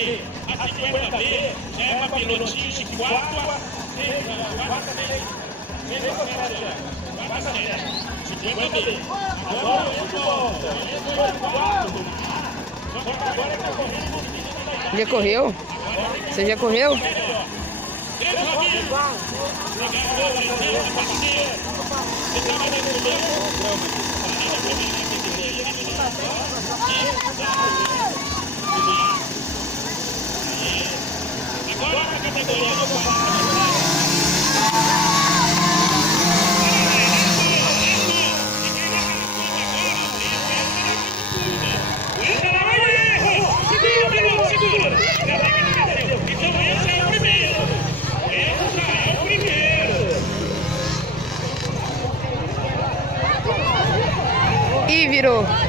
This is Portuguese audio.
B. A 50B já é para pilotinhos de 4 a 6 anos. 4 a 6 a 7 anos. 50B. Agora o futebol. Agora é que eu corri. Já correu? Você já correu? Agora a categoria do Ih, virou.